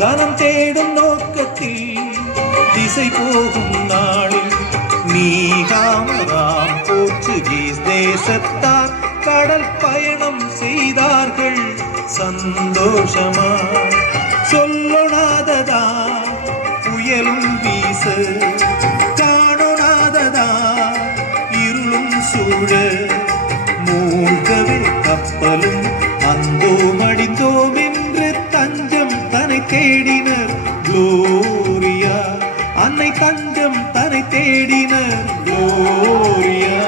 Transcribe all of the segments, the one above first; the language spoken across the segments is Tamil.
தனம் தேடும் நோக்கத்தில் திசை போகும் நாளில் மீகாமராம் போர்ச்சுகீஸ் தேசத்தார் கடல் பயணம் செய்தார்கள் சந்தோஷமா. சொல்லொணாததா புயலும் வீச, காணொணாததா இருளும் சூழ, மூழ்கவே கப்பலும் அந்தோம் அடிந்தோம் என்று தஞ்சம் தன்னை தேடினர் குளோரியா. அன்னை தஞ்சம் தன்னை தேடினர் குளோரியா.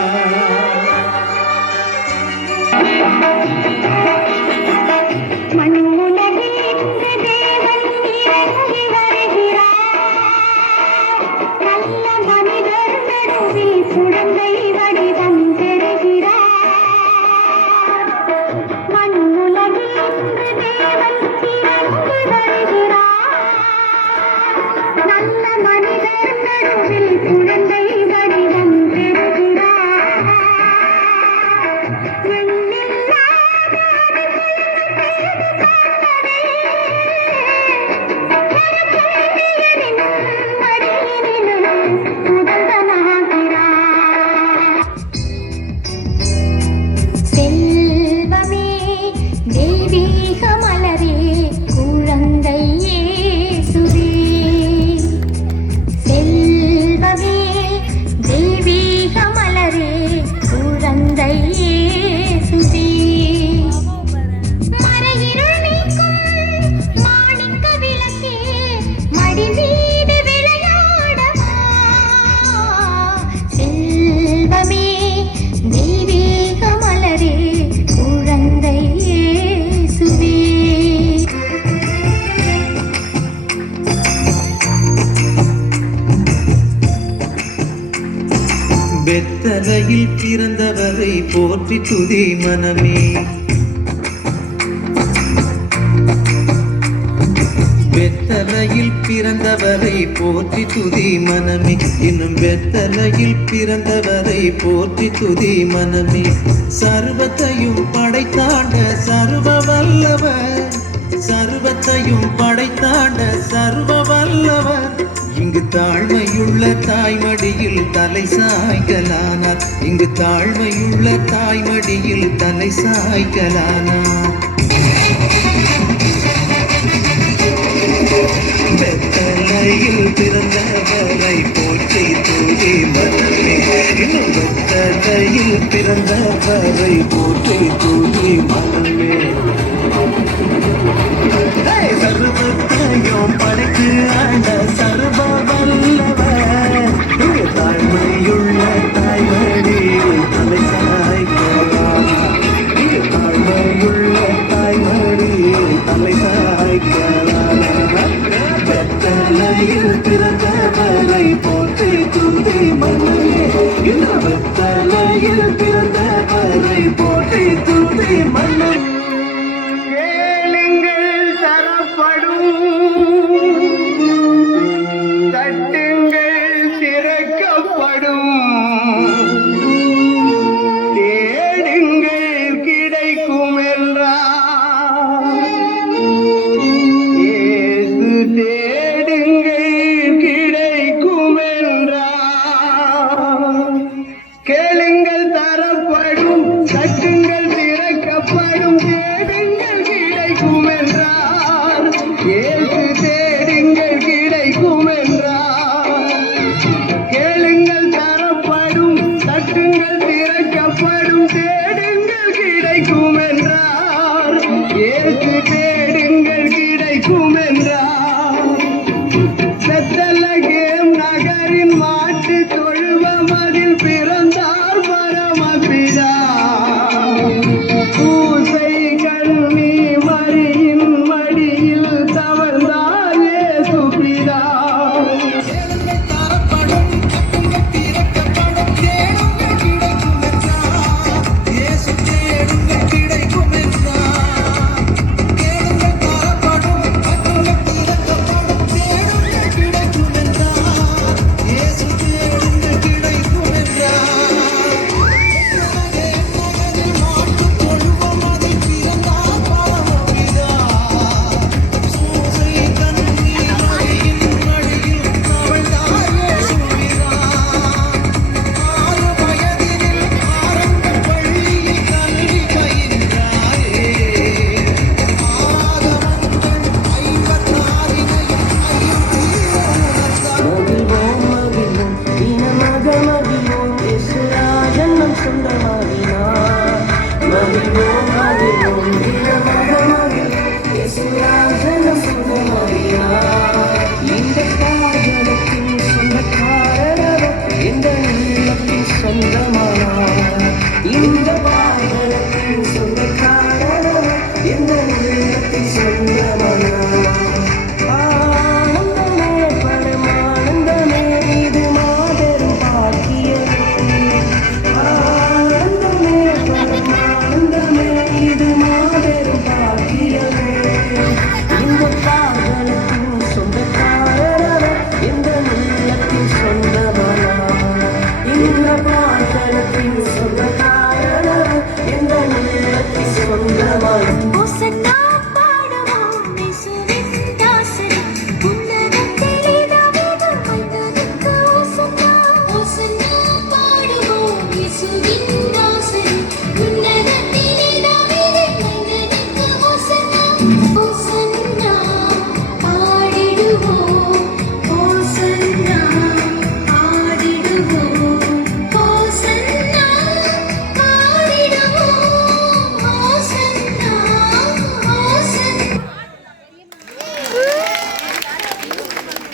பெத்தலையில் பிறந்தவரை போற்றி துதி மனமே. பெத்தலையில் பிறந்தவரை போற்றி துதி மனமே. இன்னும் பெத்தலையில் பிறந்தவரை போற்றி துதி மனமே. சர்வத்தையும் படைத்தாண்ட சர்வ வல்லவர், சர்வத்தையும் படைத்தாண்ட சர்வ வல்லவர் இங்கு தாழ்மையுள்ள தாய்மடியில் தலை சாய்க்கலானார். இங்கு தாழ்மையுள்ள தாய்மடியில் தலை சாய்க்கலானார். பெத்தலையில் பிறந்தவரை போற்றி தூதி மனமே. இன்னும் பெத்தலையில் பிறந்தவரை போற்றி தூதி மனமே. சர்வத்தையும் படைத்து ஆண்ட சர்வ வல்லவர் இங்கு தாழ்மையுள்ள தாய்மடியில் தலை சாய்க்கலானார். இங்கு தாழ்மையுள்ள தாய்மடியில் தலை சாய்க்கலானார். பெத்தலையில் பிறந்தவரை போற்றி துதி மனமே. பெத்தலையில் பிறந்தவரை போற்றி துதி மனமே. நகரின் மாட்டு தொழுவம் அதில் பிறந்த